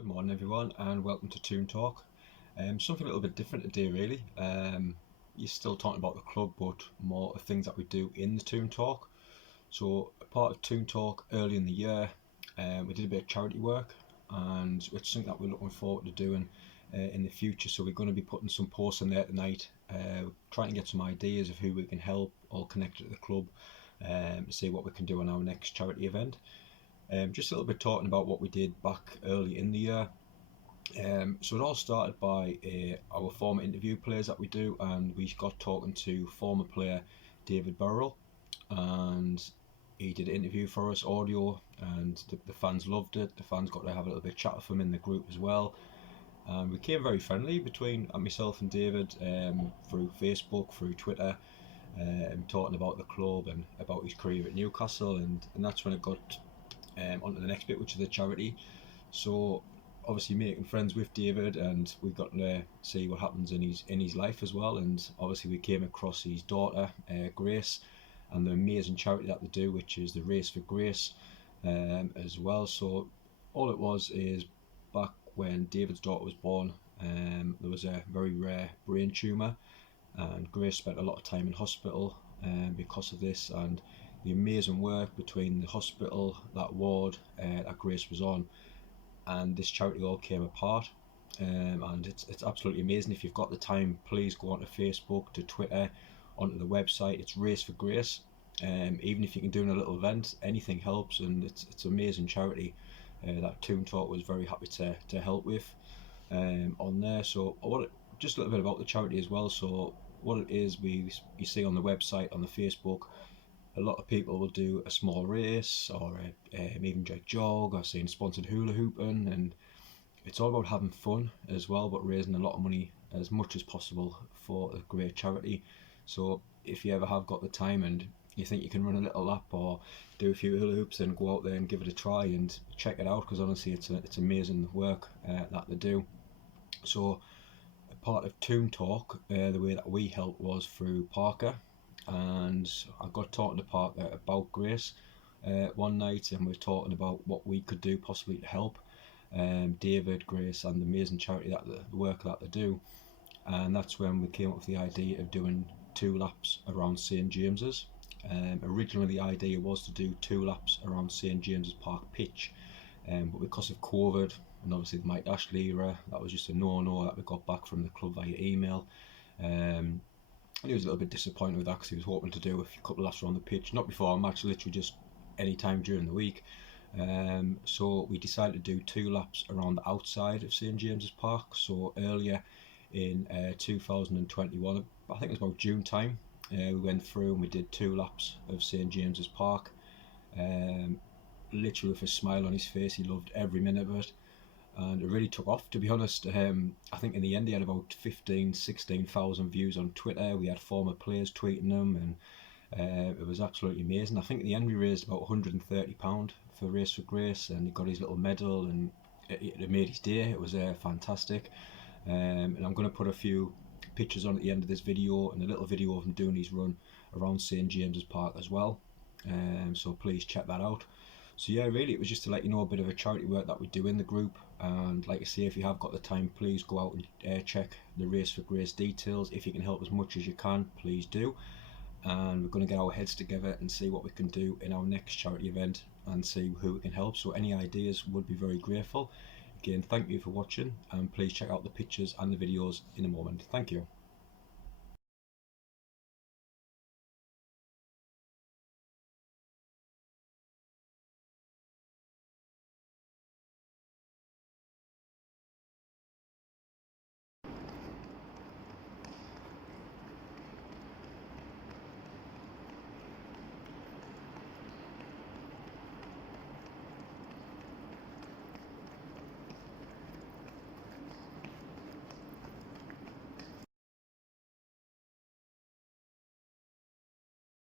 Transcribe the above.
Good morning everyone and welcome to Toon Talk. Something a little bit different today really. You're still talking about the club but more of things that we do in the Toon Talk. So a part of Toon Talk early in the year, we did a bit of charity work and it's something that we're looking forward to doing in the future. So we're going to be putting some posts in there tonight, trying to get some ideas of who we can help all connected to the club, to see what we can do on our next charity event. Just a little bit talking about what we did back early in the year. So it all started by our former interview players that we do, and we got talking to former player David Beharall, and he did an interview for us, audio, and the fans loved it. The fans got to have a little bit of chat with him in the group as well. We became very friendly between myself and David through Facebook, through Twitter, talking about the club and about his career at Newcastle, and that's when it got onto the next bit, which is the charity. So obviously making friends with David, and we got to see what happens in his life as well. And obviously we came across his daughter Grace and the amazing charity that they do, which is the Race for Grace as well. So all it was is back when David's daughter was born, there was a very rare brain tumour, and Grace spent a lot of time in hospital because of this, and the amazing work between the hospital, that ward that Grace was on, and this charity all came apart. And it's absolutely amazing. If you've got the time, please go onto Facebook, to Twitter, onto the website. It's Race for Grace. Even if you can do a little event, anything helps, and it's amazing charity that Toon Talk was very happy to help with on there. So just a little bit about the charity as well. So what it is, you see on the website, on the Facebook, a lot of people will do a small race or even a jog. I've seen sponsored hula hooping, and it's all about having fun as well, but raising a lot of money as much as possible for a great charity. So if you ever have got the time and you think you can run a little lap or do a few hula hoops, then go out there and give it a try and check it out, because honestly it's amazing work that they do. So a part of Toon Talk, the way that we helped was through Parker, and I got talking to Parker about Grace one night, and we were talking about what we could do possibly to help David, Grace, and the amazing charity that the work that they do. And that's when we came up with the idea of doing 2 laps around St James's. Originally the idea was to do 2 laps around St James's Park pitch, but because of COVID and obviously the Mike Ashley era, that was just a no-no that we got back from the club via email. And he was a little bit disappointed with that, because he was hoping to do a couple of laps around the pitch, not before a match, literally just any time during the week. So we decided to do 2 laps around the outside of St James's Park. So earlier in 2021, I think it was about June time, we went through and we did 2 laps of St James's Park. Literally with a smile on his face, he loved every minute of it, and it really took off, to be honest. I think in the end he had about 16,000 views on Twitter. We had former players tweeting them, and it was absolutely amazing. I think in the end we raised about £130 for Race for Grace, and he got his little medal, and it made his day. It was fantastic. And I'm going to put a few pictures on at the end of this video, and a little video of him doing his run around St James's Park as well. So please check that out. So yeah, really it was just to let you know a bit of a charity work that we do in the group, and like I say, if you have got the time, please go out and check the Race for Grace details. If you can help as much as you can, please do. And we're going to get our heads together and see what we can do in our next charity event and see who we can help. So any ideas would be very grateful. Again, thank you for watching, and please check out the pictures and the videos in a moment. Thank you.